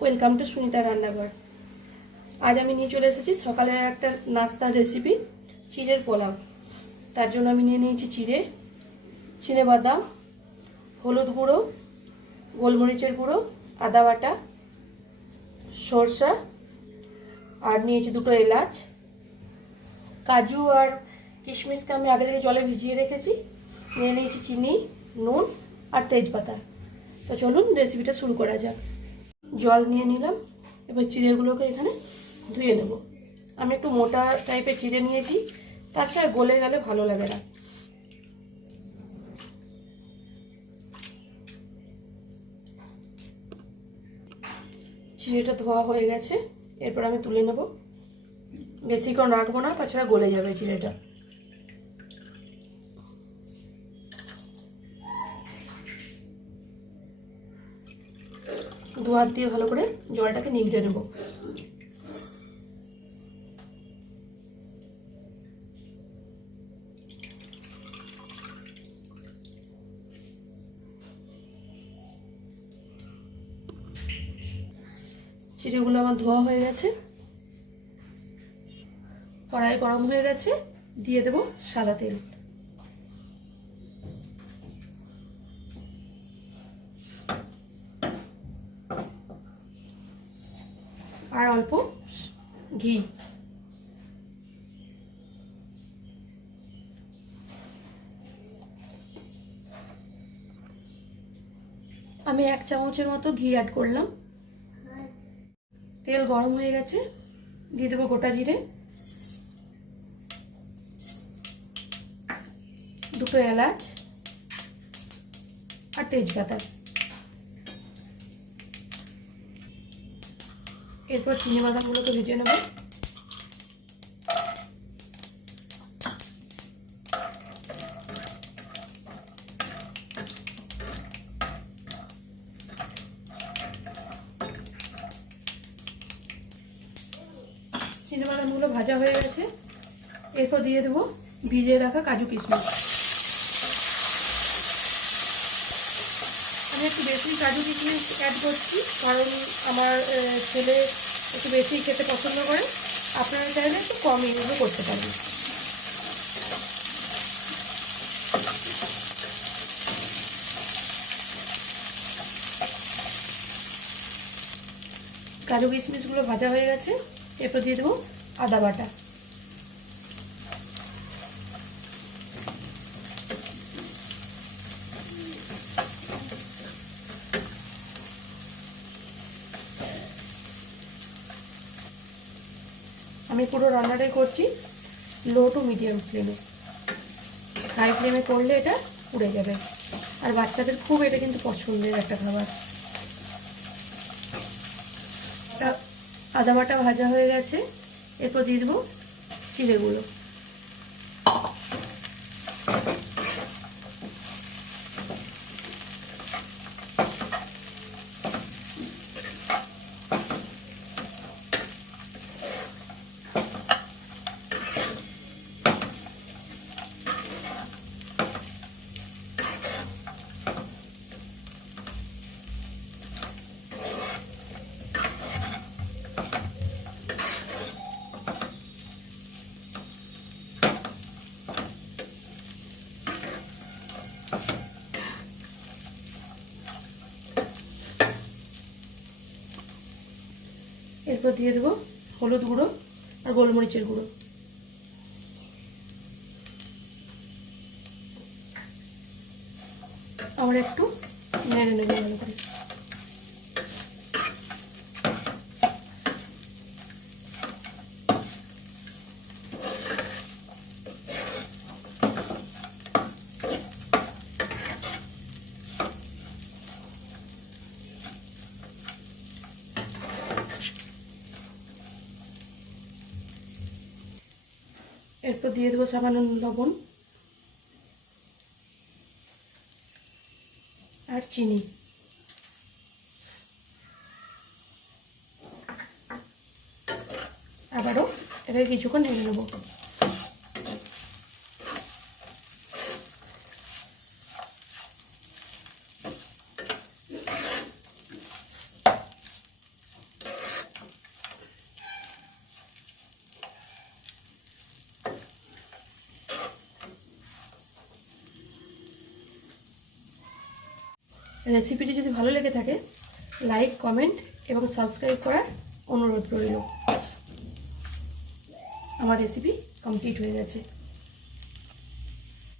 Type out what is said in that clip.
Welcome to Sunita রান্নাঘর আজ আমি নিয়ে চলে এসেছি সকালের একটা নাস্তার রেসিপি চিড়ের পোলাও। তার জন্য আমি নিয়ে নিয়েছি চিড়ে চিনে বাদাম, হলুদ গুঁড়ো, গোলমরিচের গুঁড়ো, আদা বাটা, সরষা, আর নিয়েছি দুটো এলাচ। কাজু আর কিশমিশকে আমি আগে থেকে জলে ভিজিয়ে রেখেছি। নিয়ে নিয়েছি চিনি, নুন আর তেজপাতা। তো চলুন রেসিপিটা শুরু করা যাক। জল নিয়ে নিলাম। এবার চিড়েগুলোকে এখানে ধুয়ে নেব। আমি একটু মোটা টাইপের চিড়ে নিয়েছি, তাছাড়া গলে গেলে ভালো লাগে না। চিড়েটা ধোয়া হয়ে গেছে, এরপর আমি তুলে নেব। বেশিক্ষণ রাখব না, তাছাড়া গলে যাবে চিড়েটা। দু হাত দিয়ে ভালো করে জলটাকে নিগড়ে নেব। চিড়েগুলো আমার ধোয়া হয়ে গেছে। কড়াই গরম হয়ে গেছে, দিয়ে দেব সাদা তেল। আর অল্প ঘি। আমি এক চামচের মতো ঘি অ্যাড করলাম। তেল গরম হয়ে গেছে, দিয়ে দেবো গোটা জিরে। দুটো এলাচ আর তেজপাতা। এরপর চিনি বাদামগুলোকে ভেজে নেব। চিনি বাদামগুলো ভাজা হয়ে গেছে। এরপর দিয়ে দেবো ভিজিয়ে রাখা কাজু কিশমিশ। আমি একটু বেশি কাজু কিশমিশ অ্যাড করছি, কারণ আমার ছেলে একটু বেশি খেতে পছন্দ করে। আপনারা চাইলে একটু কম ইউজও করতে পারবেন কাজু কিশমিশগুলো ভাজা হয়ে গেছে, এরপর দিয়ে দেবো আদা বাটা। আমি পুরো রান্নাটাই করছি লো টু মিডিয়াম ফ্লেমে। হাই ফ্লেমে করলে এটা উড়ে যাবে। আর বাচ্চাদের খুব এটা কিন্তু পছন্দের একটা খাবার। আদা বাটা ভাজা হয়ে গেছে। এরপর দিয়ে দেবো চিড়েগুলো। এরপর দিয়ে দেবো হলুদ গুঁড়ো আর গোলমরিচের গুঁড়ো। আমরা একটু নেড়ে নেব। করে এরপর দিয়ে দেবো সামান্য লবণ আর চিনি। আবারও এটাকে কিছুক্ষণ ঢেকে নেব। রেসিপিটি যদি ভালো লেগে থাকে, লাইক, কমেন্ট এবং সাবস্ক্রাইব করার অনুরোধ রইল। আমার রেসিপি কমপ্লিট হয়ে গেছে।